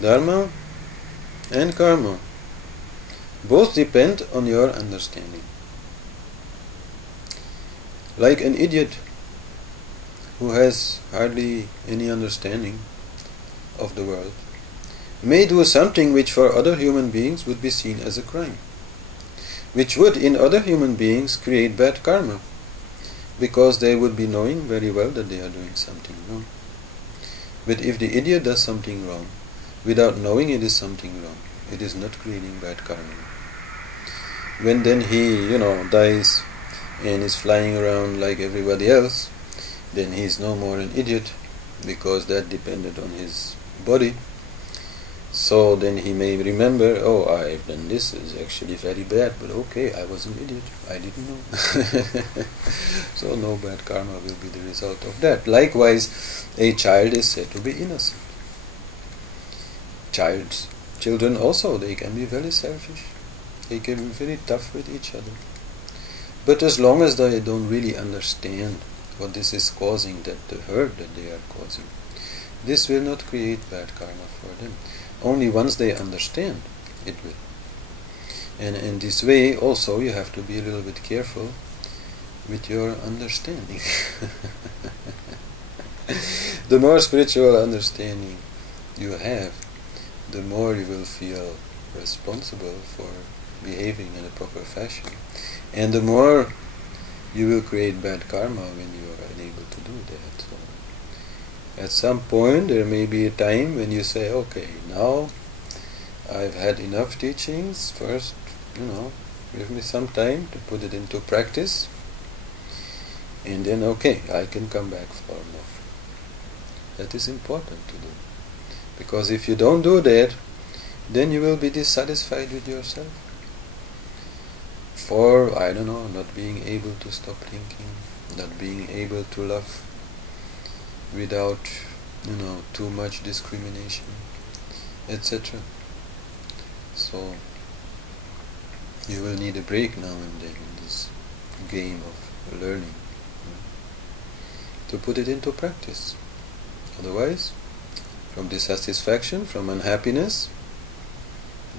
Dharma and karma both depend on your understanding. Like an idiot who has hardly any understanding of the world may do something which for other human beings would be seen as a crime, which would in other human beings create bad karma, because they would be knowing very well that they are doing something wrong. But if the idiot does something wrong without knowing it is something wrong, it is not creating bad karma. When then he, dies and is flying around like everybody else, then he is no more an idiot, because that depended on his body. So then he may remember, oh, I've done this, is actually very bad, but okay, I was an idiot, I didn't know. So no bad karma will be the result of that. Likewise, a child is said to be innocent. Children also, they can be very selfish. They can be very tough with each other. But as long as they don't really understand what this is causing, that the hurt that they are causing, this will not create bad karma for them. Only once they understand, it will. And in this way also you have to be a little bit careful with your understanding. The more spiritual understanding you have, the more you will feel responsible for behaving in a proper fashion, and the more you will create bad karma when you are unable to do that. So at some point there may be a time when you say, okay, now I've had enough teachings, first, give me some time to put it into practice, and then okay, I can come back for more. That is important to do. Because if you don't do that, then you will be dissatisfied with yourself. For, not being able to stop thinking, not being able to love without, too much discrimination, etc. So, you will need a break now and then in this game of learning, to put it into practice. Otherwise, from dissatisfaction, from unhappiness,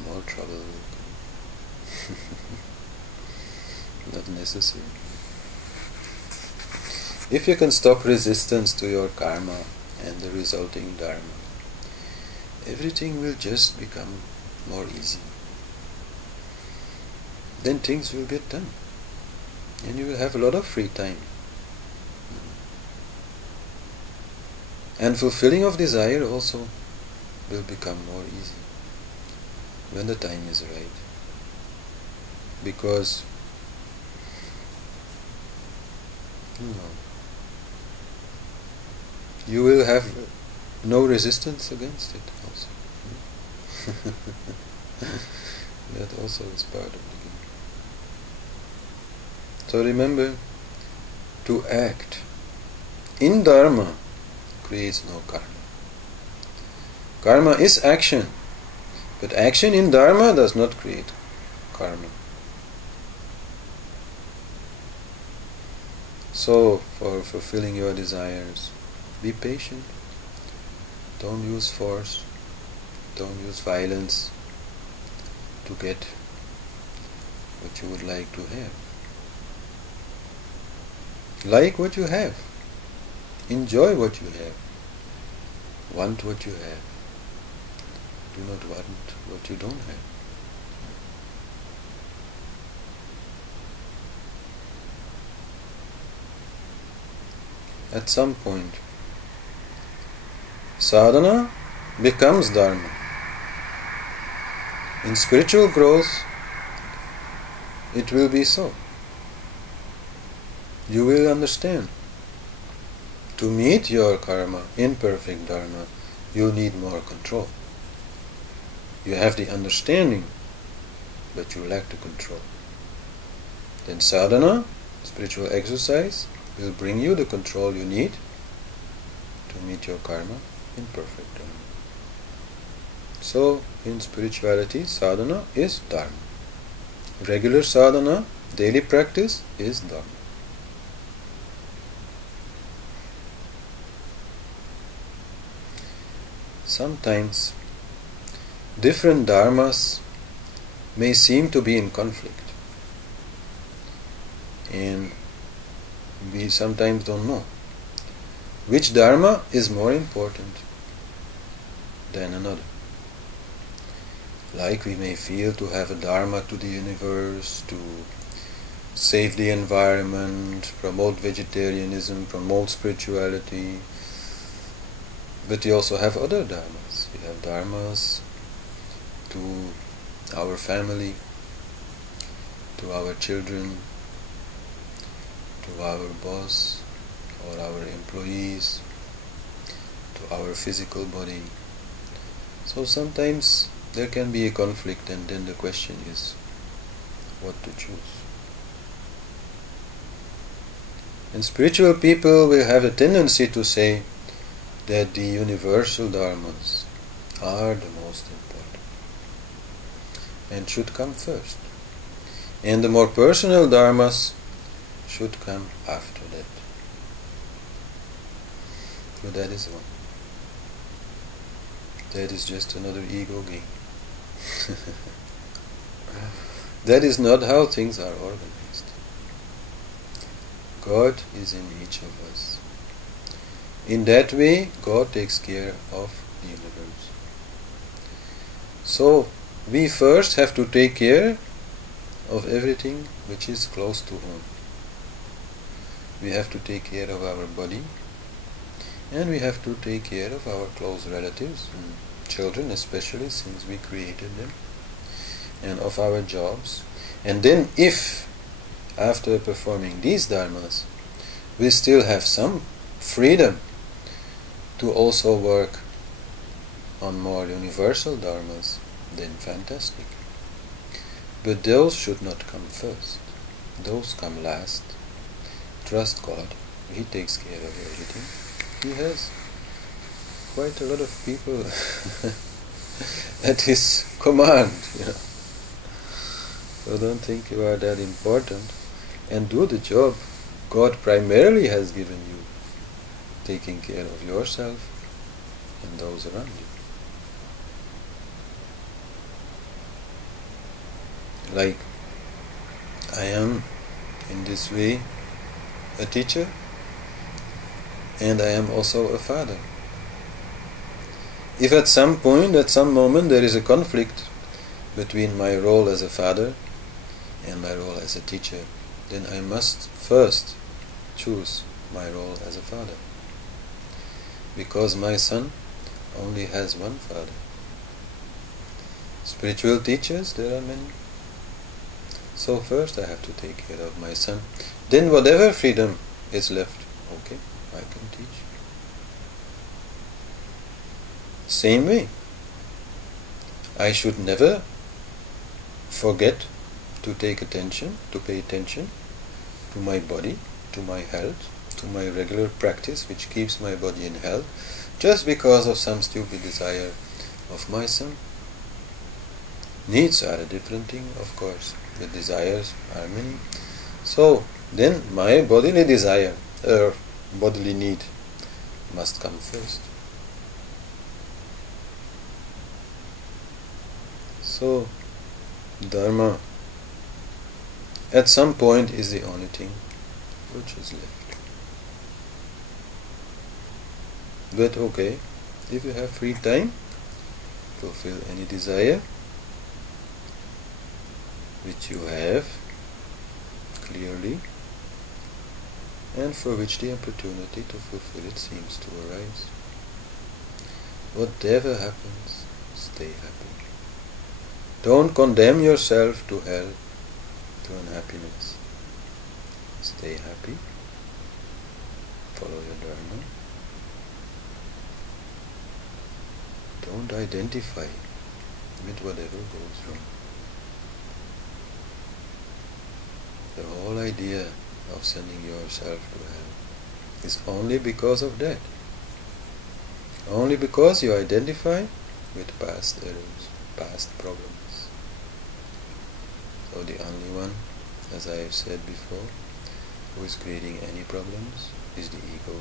more trouble will come. Not necessary. If you can stop resistance to your karma and the resulting dharma, everything will just become more easy. Then things will get done, and you will have a lot of free time. And fulfilling of desire also will become more easy when the time is right. Because you will have no resistance against it also. That also is part of the game. So remember, to act in Dharma creates no karma. Karma is action, but action in Dharma does not create karma. So, for fulfilling your desires, be patient. Don't use force. Don't use violence to get what you would like to have. Like what you have. Enjoy what you have. Want what you have. Do not want what you don't have. At some point, sadhana becomes dharma. In spiritual growth, it will be so. You will understand. To meet your karma in perfect dharma, you need more control. You have the understanding, but you lack the control. Then sadhana, spiritual exercise, will bring you the control you need to meet your karma in perfect dharma. So, in spirituality, sadhana is dharma. Regular sadhana, daily practice, is dharma. Sometimes different dharmas may seem to be in conflict, and we sometimes don't know which dharma is more important than another. Like we may feel to have a dharma to the universe, to save the environment, promote vegetarianism, promote spirituality, but we also have other dharmas. We have dharmas to our family, to our children, to our boss or our employees, to our physical body. So sometimes there can be a conflict, and then the question is what to choose. And spiritual people will have a tendency to say that the universal dharmas are the most important and should come first, and the more personal dharmas should come after that. But that is one. That is just another ego game. That is not how things are organized. God is in each of us. In that way, God takes care of the universe. So, we first have to take care of everything which is close to home. We have to take care of our body, and we have to take care of our close relatives, and children especially, since we created them, and of our jobs. And then if, after performing these dharmas, we still have some freedom to also work on more universal dharmas, then fantastic. But those should not come first. Those come last. Trust God. He takes care of everything. He has quite a lot of people at His command. So don't think you are that important, and do the job God primarily has given you, taking care of yourself and those around you. Like I am in this way a teacher, and I am also a father. If at some point, at some moment, there is a conflict between my role as a father and my role as a teacher, then I must first choose my role as a father, because my son only has one father. Spiritual teachers, there are many. So first I have to take care of my son. Then whatever freedom is left, okay, I can teach. Same way, I should never forget to take attention, to pay attention to my body, to my health, to my regular practice which keeps my body in health, just because of some stupid desire of my son. Needs are a different thing, of course. The desires are many. So then my bodily desire, or bodily need, must come first. So Dharma at some point is the only thing which is left. But okay, if you have free time, fulfill any desire which you have clearly, and for which the opportunity to fulfill it seems to arise. Whatever happens, stay happy. Don't condemn yourself to hell, to unhappiness. Stay happy. Follow your Dharma. Don't identify with whatever goes wrong. The whole idea of sending yourself to hell is only because of that. Only because you identify with past errors, past problems. So the only one, as I have said before, who is creating any problems is the ego.